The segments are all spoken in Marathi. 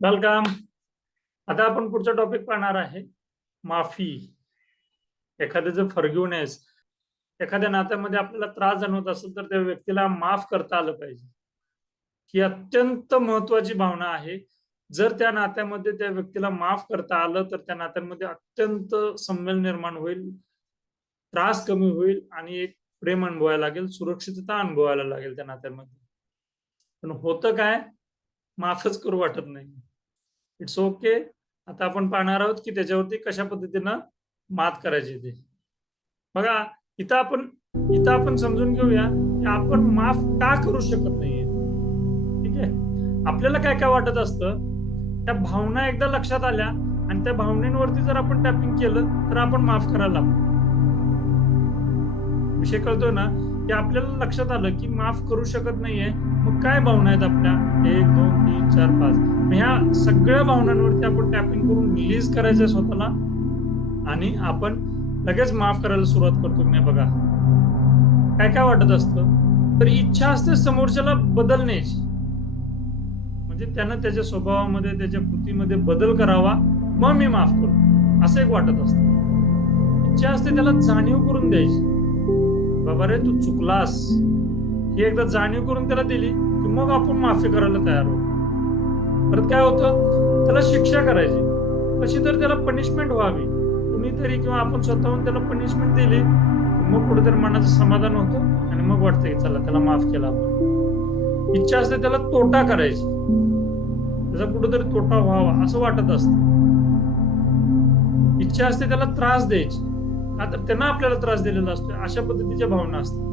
वेलकम. आता आपण पुढचा टॉपिक पाहणार आहे माफी. एखाद्याचं फॉरगिव्हनेस. एखाद्या नात्यामध्ये आपल्याला त्रास जाणवत असेल तर त्या व्यक्तीला माफ करता आलं पाहिजे. ही अत्यंत महत्वाची भावना आहे. जर त्या नात्यामध्ये त्या व्यक्तीला माफ करता आलं तर त्या नात्यांमध्ये अत्यंत संमेल निर्माण होईल, त्रास कमी होईल आणि एक प्रेम अनुभवायला लागेल, सुरक्षितता अनुभवायला लागेल त्या नात्यामध्ये. पण होतं काय, माफच करू वाटत नाही. It's okay. आता आपण पाहणार आहोत की त्याच्यावरती कशा पद्धतीनं मात करायची ते. बघा, इथं आपण समजून घेऊया की आपण माफ का करू शकत नाहीये. ठीक आहे. आपल्याला काय काय वाटत असतं, त्या भावना एकदा लक्षात आल्या आणि त्या भावनेवरती जर आपण टॅपिंग केलं तर आपण माफ करायला लागतो. विषय कळतोय ना, की आपल्याला लक्षात आलं की माफ करू शकत नाहीये. मग काय भावना आहेत आपल्या, 1 2 3 4 5, ह्या सगळ्या भावनांवरती आपण टॅपिंग करून रिलीज करायचं स्वतःला आणि आपण लगेच माफ करायला सुरुवात करतो. मी बघा काय काय वाटत असतं, तर इच्छा असते समोरच्याला बदलण्याची, म्हणजे त्यानं त्याच्या स्वभावामध्ये त्याच्या कृतीमध्ये बदल करावा, मग मी माफ करतो असं एक वाटत असतं. इच्छा असते त्याला जाणीव करून द्यायची, बाबा रे तू चुकलास, ही एकदा जाणीव करून त्याला दिली की मग आपण माफी करायला तयार होतो. परत काय होतं, त्याला शिक्षा करायची, कशी तर त्याला पनिशमेंट व्हावी, कुणीतरी किंवा आपण स्वतःहून त्याला पनिशमेंट दिली, मग कुठेतरी मनाचं समाधान होतं आणि मग वाटतं की चला त्याला माफ केला आपण. इच्छा असते त्याला तोटा करायची, त्याचा कुठेतरी तोटा व्हावा असं वाटत असतं. इच्छा असते त्याला त्रास द्यायची, का तर त्यांना आपल्याला त्रास दिलेला असतो, अशा पद्धतीच्या भावना असतात.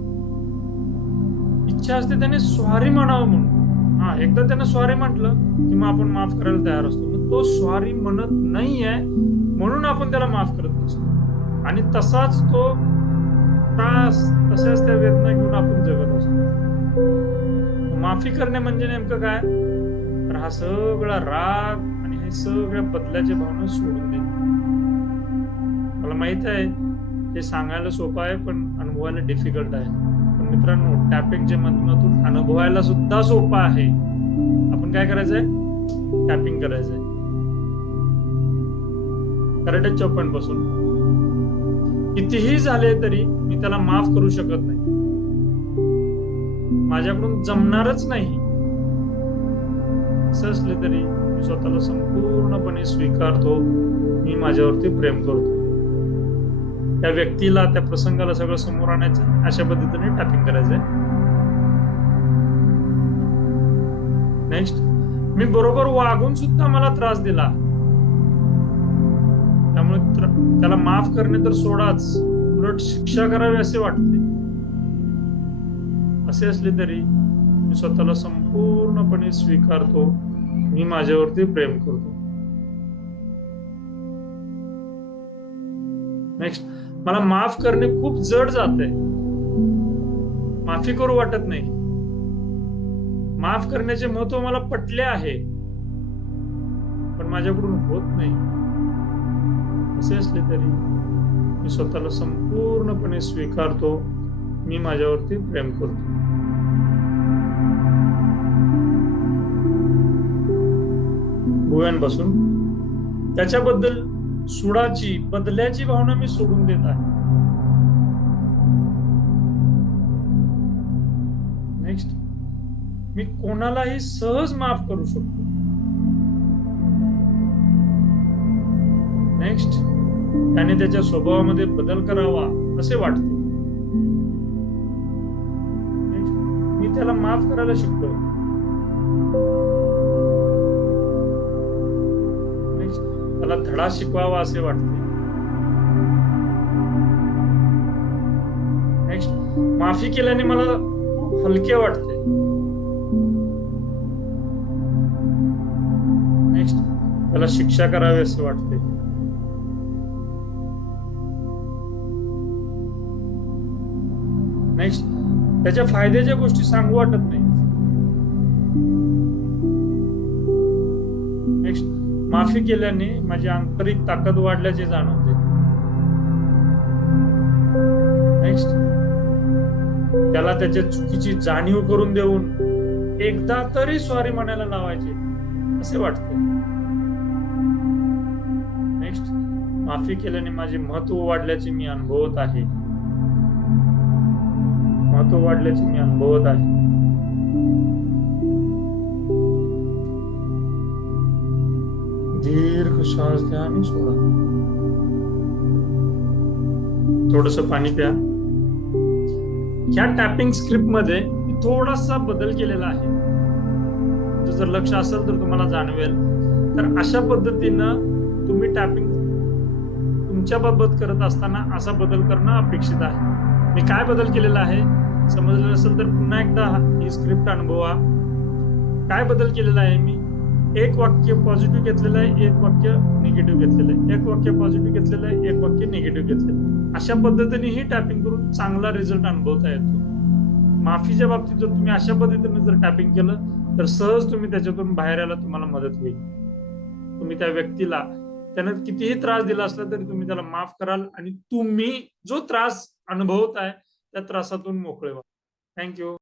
इच्छा असते त्याने स्वारी म्हणावं म्हणून, एकदा त्याने स्वारी म्हटलं की मग आपण माफ करायला तयार असतो. मग तो स्वारी म्हणत नाहीये म्हणून आपण त्याला माफ करत नसतो आणि तसाच तो त्रास, तशाच त्या वेदना घेऊन आपण जगत असतो. माफी करणे म्हणजे नेमकं काय, तर हा सगळा राग आणि हे सगळ्या बदल्याच्या भावना सोडून देणे. मला माहित आहे हे सांगायला सोपं आहे पण अनुभवायला डिफिकल्ट आहे. पण मित्रांनो, टॅपिंगच्या माध्यमातून अनुभवायला सुद्धा सोपं आहे. आपण काय करायचंय, टॅपिंग करायचंय. कराटे 54 पासून कितीही झाले तरी मी त्याला माफ करू शकत नाही, माझ्याकडून जमणारच नाही, असं असले तरी मी स्वतःला संपूर्णपणे स्वीकारतो, मी माझ्यावरती प्रेम करतो. त्या व्यक्तीला, त्या प्रसंगाला सगळं समोर आणायचं, अशा पद्धतीने टॅपिंग करायचंय. नेक्स्ट, मी बरोबर वागून सुद्धा मला त्रास दिला, त्यामुळे त्याला माफ करणे तर सोडाच, उलट शिक्षा करावी असे वाटते. असे असले तरी मी स्वतःला संपूर्णपणे स्वीकारतो, मी माझ्यावरती प्रेम करतो. नेक्स्ट, मला माफ करणे खूप जड जाते, माफी करू वाटत नाही. माफ करण्याचे महत्व मला पटले आहे पण माझ्याकडून होत नाही. असे असले तरी मी स्वतःला संपूर्णपणे स्वीकारतो, मी माझ्यावरती प्रेम करतो. भुव्यांपासून त्याच्याबद्दल सुडाची, बदल्याची भावना मी सोडून देत आहे. नेक्स्ट, मी कोणालाही सहज माफ करू शकतो. नेक्स्ट, त्याने त्याच्या स्वभावामध्ये बदल करावा असे वाटते. नेक्स्ट, मी त्याला माफ करायला शिकतो. नेक्स्ट, त्याला धडा शिकवावा असे वाटते. नेक्स्ट, माफी केल्याने मला हलके वाटते. नेक्स्ट, त्याला शिक्षा करावी असे वाटते. नेक्स्ट, त्याच्या फायद्याच्या गोष्टी सांगू वाटत नाही. नेक्स्ट, माफी केल्याने माझी आंतरिक ताकद वाढल्याचे जाणवते. नेक्स्ट, त्याला त्याच्या चुकीची जाणीव करून देऊन एकदा तरी सॉरी म्हणायला लावायचे असे वाटते. माफी केल्याने माझे महत्व वाढल्याचे मी अनुभवत आहे. महत्व वाढल्याचे मी अनुभवत आहे. दीर्घ श्वास घ्या आणि सोडा. थोडस पाणी प्या. ह्या टॅपिंग स्क्रिप्ट मध्ये थोडासा बदल केलेला आहे. जर लक्ष असेल तर तुम्हाला जाणवेल. तर अशा पद्धतीनं तुम्ही टॅपिंग तुमच्या बाबत करत असताना असा बदल करणं अपेक्षित आहे. मी काय बदल केलेला आहे समजलं नसेल तर पुन्हा एकदा ही स्क्रिप्ट अनुभवा. काय बदल केलेला आहे मी, एक वाक्य पॉझिटिव्ह घेतलेलं आहे, एक वाक्य निगेटिव्ह घेतलेलं आहे, एक वाक्य पॉझिटिव्ह घेतलेलं आहे, एक वाक्य निगेटिव्ह घेतलेलं आहे. अशा पद्धतीने ही टॅपिंग करून चांगला रिझल्ट अनुभवता येतो. माफीच्या बाबतीत जर तुम्ही अशा पद्धतीने जर टॅपिंग केलं तर सहज तुम्ही त्याच्यातून बाहेर यायला तुम्हाला मदत होईल. तुम्ही त्या व्यक्तीला त्यानं कितीही त्रास दिला असला तरी तुम्ही त्याला माफ कराल आणि तुम्ही जो त्रास अनुभवताय त्या त्रासातून मोकळे व्हाल. थँक्यू.